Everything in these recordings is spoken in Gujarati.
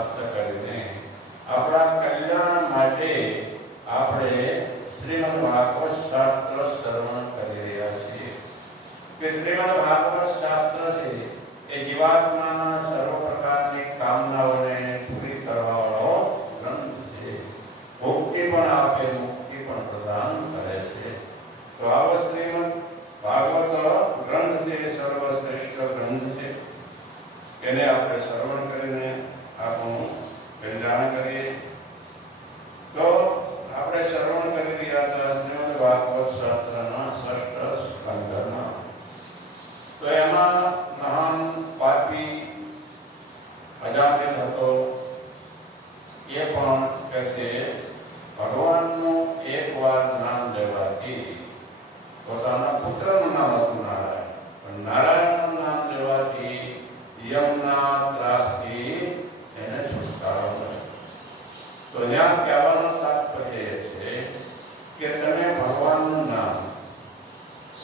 પ્રાપ્ત કરીને આપણા કલ્યાણ માટે આપણે શ્રીમદ ભાગવત શાસ્ત્ર શ્રવણ કરી રહ્યા છીએ. કે શ્રીમદ ભાગવત શાસ્ત્ર છે, એ જીવાત્માના સર્વ પ્રકારની કામનાઓને પૂરી કરવાવાળો ગ્રંથ છે. મુક્તિ પણ આપે, મુક્તિ પણ પ્રદાન કરે છે. તો આવો શ્રીમદ ભાગવત ગ્રંથ છે, સર્વશ્રેષ્ઠ ગ્રંથ છે. એને આપણે શ્રવણ કરીને આપણું કલ્યાણ કરીએ. તો આપણે શ્રવણ કરી રહ્યા હતા શ્રીમદ ભાગવત શાસ્ત્રના ષષ્ઠ સ્કંદના. તો એમાં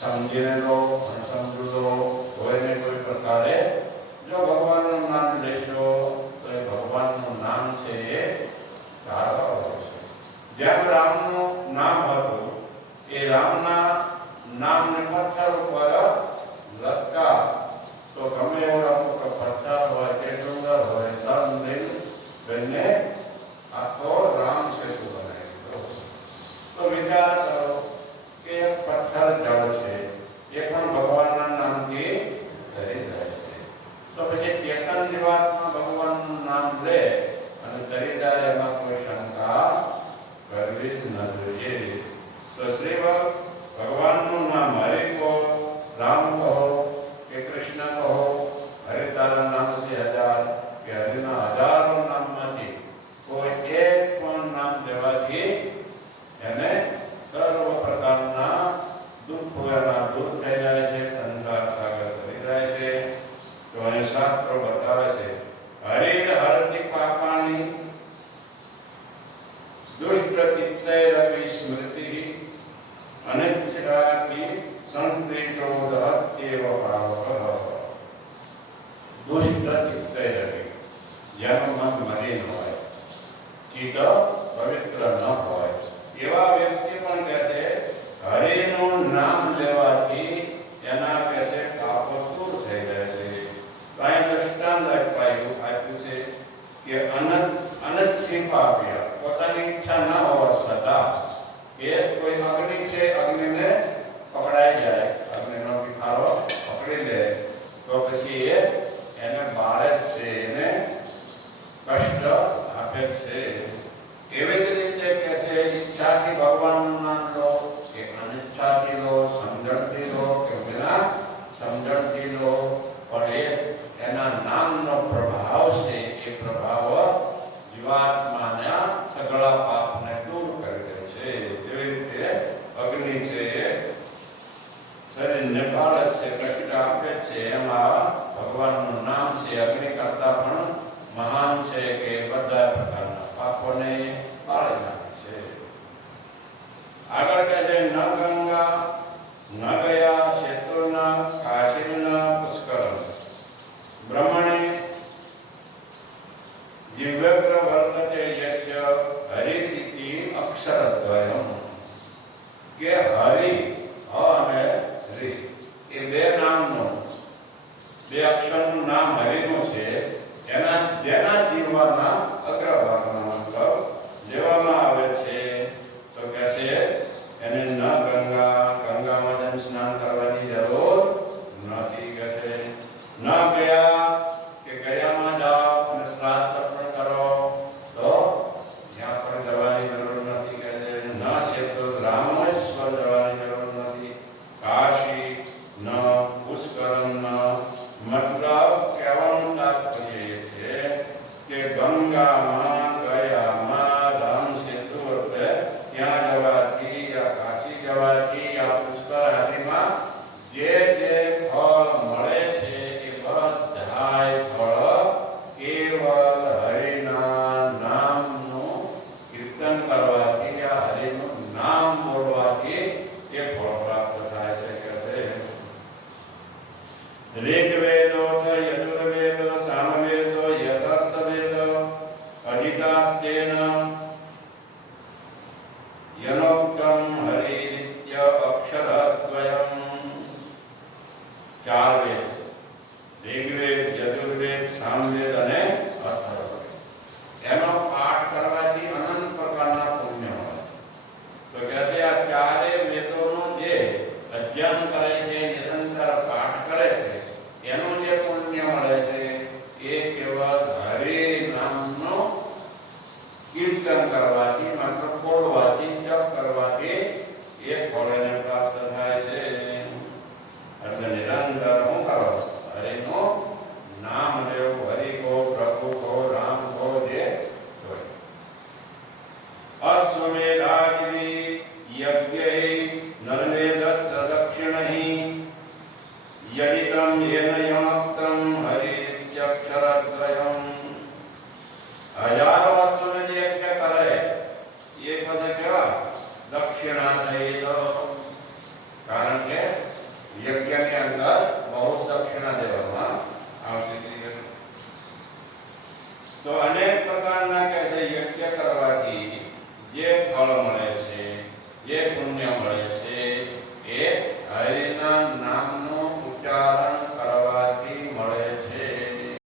સમજીને લો અને સમજી લો કોઈને કોઈ પ્રકારે જો ભગવાનનું નામ લેશો, તો એ ભગવાનનું નામ છે એ ધારવા હોય છે. જેમ રામનું નામ હતું, એ રામના એટલે અને તરીદા એમાં કોઈ શંકા કરવી ન જોઈએ તો શ્રીમદ করা